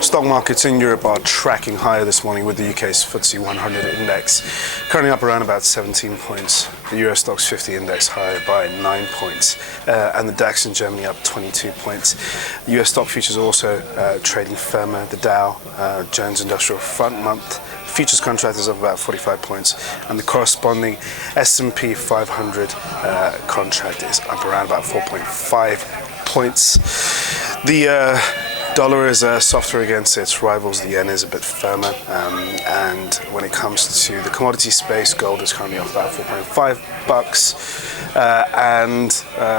Stock markets in Europe are tracking higher this morning with the UK's FTSE 100 index currently up around about 17 points. The US Stocks 50 index higher by 9 points, and the DAX in Germany up 22 points. The US stock futures also trading firmer. The Dow Jones Industrial Front Month futures contract is up about 45 points, and the corresponding S&P 500 contract is up around about 4.5 points. The dollar is softer against its rivals. The yen is a bit firmer, and when it comes to the commodity space, gold is currently off about $4.5, and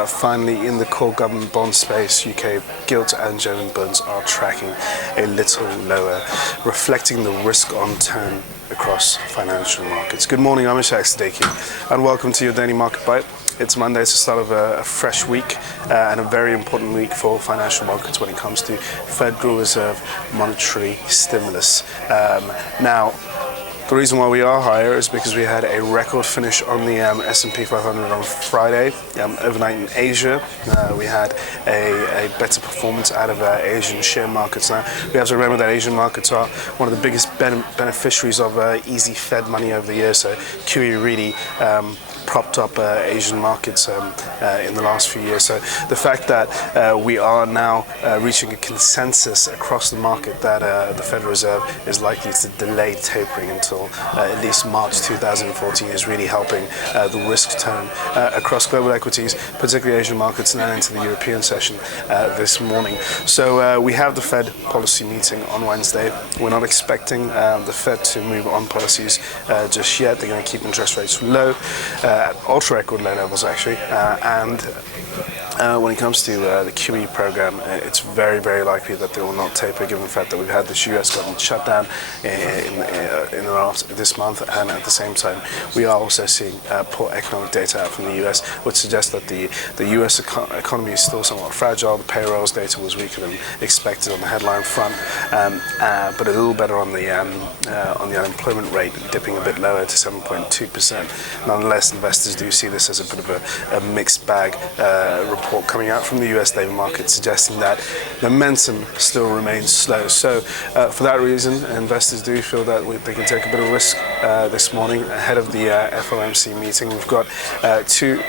finally in the core government bond space, UK gilt and German bonds are tracking a little lower, reflecting the risk on turn across financial markets. Good morning, I'm Ishaq, Siddiqi, and welcome to your daily market bite. It's Monday, it's the start of a fresh week and a very important week for financial markets when it comes to Federal Reserve monetary stimulus. Now, the reason why we are higher is because we had a record finish on the S&P 500 on Friday. Overnight in Asia, we had a better performance out of Asian share markets. Now, we have to remember that Asian markets are one of the biggest beneficiaries of easy Fed money over the years. So QE really propped up Asian markets in the last few years. So the fact that we are now reaching a consensus across the market that the Federal Reserve is likely to delay tapering until at least March 2014 is really helping the risk turn across global equities, particularly Asian markets, and then into the European session this morning. So we have the Fed policy meeting on Wednesday. We're not expecting the Fed to move on policies just yet. They're going to keep interest rates low, at ultra-record low levels actually, and when it comes to the QE program, it's very, very likely that they will not taper, given the fact that we've had this US government shutdown this month, and at the same time we are also seeing poor economic data out from the US, which suggests that the US economy is still somewhat fragile. The payrolls data was weaker than expected on the headline front, but a little better on the unemployment rate, dipping a bit lower to 7.2%. Nonetheless, investors do see this as a bit of a mixed bag report coming out from the US labour market, suggesting that momentum still remains slow. So for that reason, investors do feel that they can take a bit of risk this morning ahead of the FOMC meeting. We've got two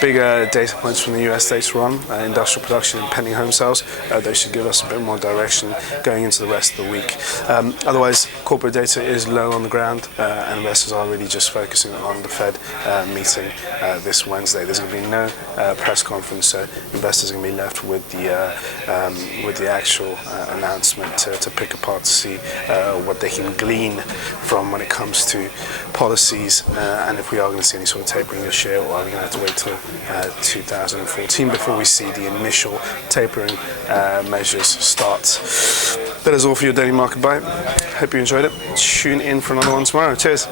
bigger data points from the US later on, industrial production and pending home sales. They should give us a bit more direction going into the rest of the week. Otherwise, corporate data is low on the ground, and investors are really just focusing on the Fed meeting this Wednesday. There's going to be no press conference, so investors are going to be left with the actual announcement to pick apart to see what they can glean from when it comes to policies, and if we are going to see any sort of tapering this year, or are we going to have to wait till 2014 before we see the initial tapering measures start. That is all for your daily market bite. Hope you enjoyed it. Tune in for another one tomorrow. Cheers.